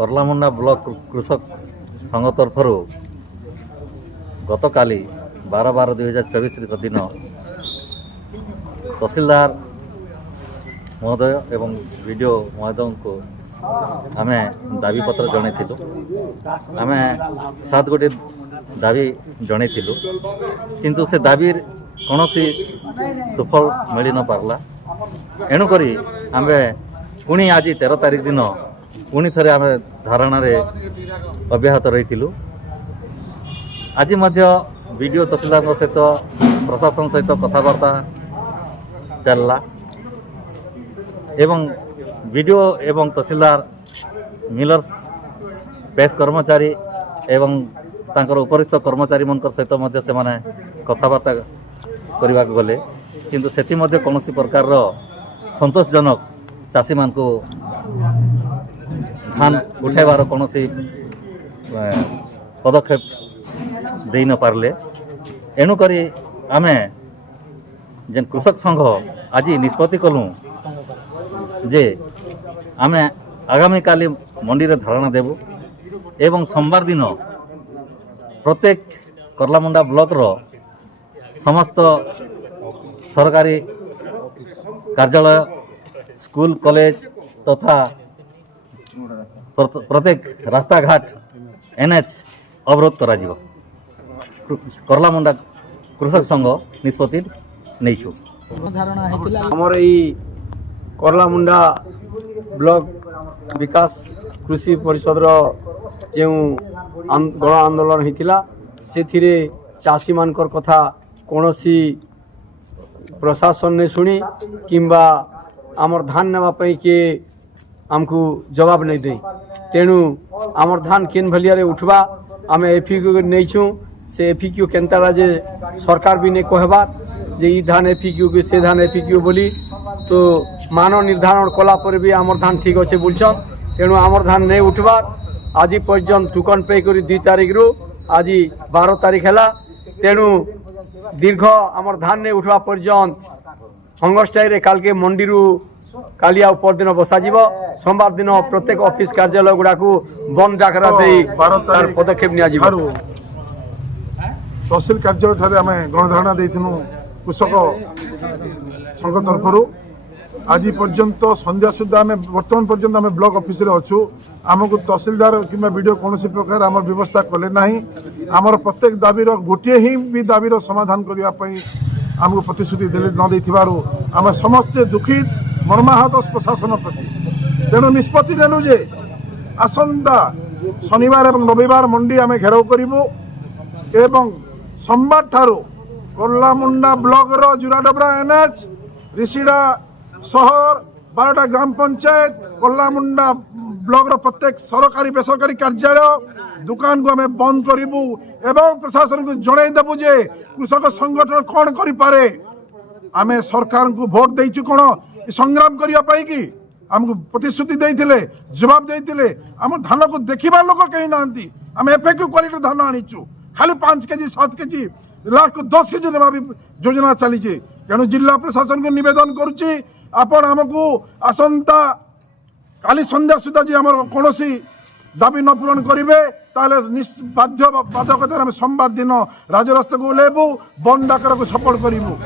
कर्लामुंडा block कृषक संघ तरफ गत काली 12/12/2024 दिन तहसीलदार महोदय एवं वीडियो महोदय को आम दाबीपत्र जनइलु। आम 7 गोटी दाबी जनइलु किंतु से दाबी कौन सुफल मिल न पारला। एणुक आम पुणी आज 13 तारिख दिन पुणी थे आम धारणा अब्याहत रही। आज वीडियो तहसीलदार सहित प्रशासन सहित कथबार्ता चलला एवं वीडियो एवं तहसीलदार मिलर्स बेस कर्मचारी एवं तांकर उपरिस्थ कर्मचारी मन सहित से माने कथबार्ता करने गले किंतु सेठी मध्य कौन प्रकार संतोषजनक चाषी मान को धान उठाइबार कौन पदक्षेप दे न पारले। एणुक आम जेन कृषक संघ आज निष्पत्ति कलु जे आम आगामी काली मंडी रे धारणा देबू एवं सोमवार दिन प्रत्येक कर्लामुंडा ब्लॉक रो समस्त सरकारी कार्यालय स्कूल कॉलेज तथा प्रत्येक रास्ता घाट एनएच अवरोध करा जिवो। कर्लामुंडा कृषक संघ निष्पत्ति नहींछु। हमर ई कर्लामुंडा ब्लॉक विकास कृषि परिषद जो गण आंदोलन होता से चाषी मानकर कथा कौन प्रशासन ने शुणी किंबा आमर धान नापी किए आमको जवाब नहीं दे। तेणु आमर धान केन भलिया उठवा आम एफिक्यू नहीं से एफिक्यू केन्ता जे सरकार भी नहीं कहबार जे ई धान एफिक्यू कि से धान एफिक्यू बोली तो मान निर्धारण कला पर भी आमर धान ठीक अच्छे बोलछन। तेणु आमर धान नहीं उठबार आज पर्यंत टोकन पे करी 2 तारिख रु आज 12 तारिख है। तेणु दीर्घ आमर धान नहीं उठवा पर्यंत हंगस्टाई काल के मंडी रु कालिया उपर दिन बसाजिब। सोमवार दिन प्रत्येक ऑफिस कार्यालय गुड़ा को बंद डाकरा दे पदक्षेप निया जिवो। तहसील कार्यालय ठारे आम गणधारणा देथिनु कृषक संघ तरफ आज पर्यंत संध्या सुधा आम बर्तमान पर्यंत आम ब्लॉक ऑफिस रे अच्छु। आमको तहसीलदार कि वीडियो कौन प्रकार आम व्यवस्था कले ना। आमर प्रत्येक दाबीर गोटे ही भी दाबीर समाधान करने आमको प्रतिश्रुति न देथिबारु आम समस्ते दुखित मर्माहत प्रशासन प्रति। तेणु निष्पत्ति नेलु जे आसंता शनिवार और रविवार मंडी आम घेराव करूँ एवं सोमवार ठारू कर्लामुंडा ब्लॉक रो जुराडबरा एनएच ऋषिड़ा शहर 12टा ग्राम पंचायत कर्लामुंडा ब्लॉक रो प्रत्येक सरकारी बेसरकारी कार्यालय दुकान को आम बंद करूँ एवं प्रशासन को जन देवु जे कृषक संगठन कौन करे। आम सरकार को भोट देचु कौन संग्राम करने कि आमको प्रतिश्रुति देते जवाब देते आम धान को देखा लोक कहीं ना आम एफएक्यू क्वालिटी धान आनीचु खाली 5 केजी 7 केजी लास्ट को 10 केजी नेवा भी योजना चली। तेणु जिला प्रशासन को निवेदन करुच्ची आपण आमको आसंता काली संध्या सुधा जी आम कौन दाबी न पूरण करेंगे ताले बाध्यबाधकता आम सोमवार दिन राजरास्ता को ओह्लैबू बंद डाकर को सपोर्ट करूँ।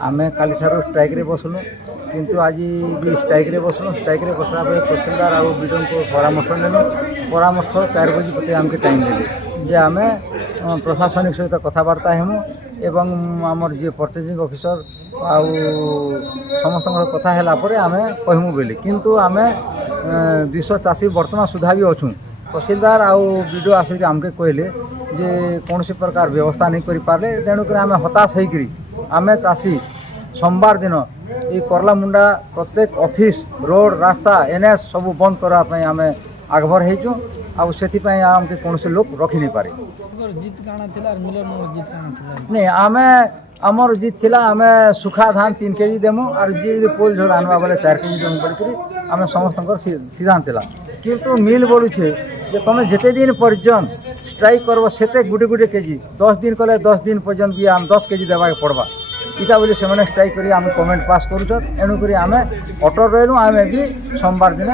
आम काली स्ट्राइक रे बसलु किंतु आज भी स्ट्राइक रे बसलु। स्ट्राइक रे बसला बेले तहसीलदार और वीडियो को परामर्श नेलु। परामर्श 4 बजे प्रति आमके टाइम देले जे आम प्रशासनिक सहित कथबार्ता हेमु एवं आमर जे परचेजिंग ऑफिसर आउ समस्त कथा हैला परे आम कहमु बोली किंतु आम 200 चाषी वर्तमान सुधा भी अच्छु। तहसीलदार आउ वीडियो आसिक आमके कहले जे कौन प्रकार व्यवस्था नहीं करि पारले। तेणुक आम हताश होकर आम चाषी सोमवार दिन ये कर्लामुंडा प्रत्येक ऑफिस रोड रास्ता एनएच सब बंद करने आम आगभर होचु। आमके कौन लोक रखी नहीं पारे। नहीं आम आमर जीत थिला आम सुखा धान 3 केजी देमु और जी पोल झोड़ आनवा बेले 4 केजी देमु बोलिकरी आम समस्त सिद्धांत थिला किंतु मिल बोलुछे जे तुम जिते दिन पर्यंत स्ट्राइक करब सेते गुटे गुटे केजी 10 दिन कले 10 दिन पर्यंत भी आम 10 केजी देवा पड़वा इटा बोली से स्ट्राइक करी आम कमेंट पास करूँ एणुक आम अटल रही आम भी सोमवार दिन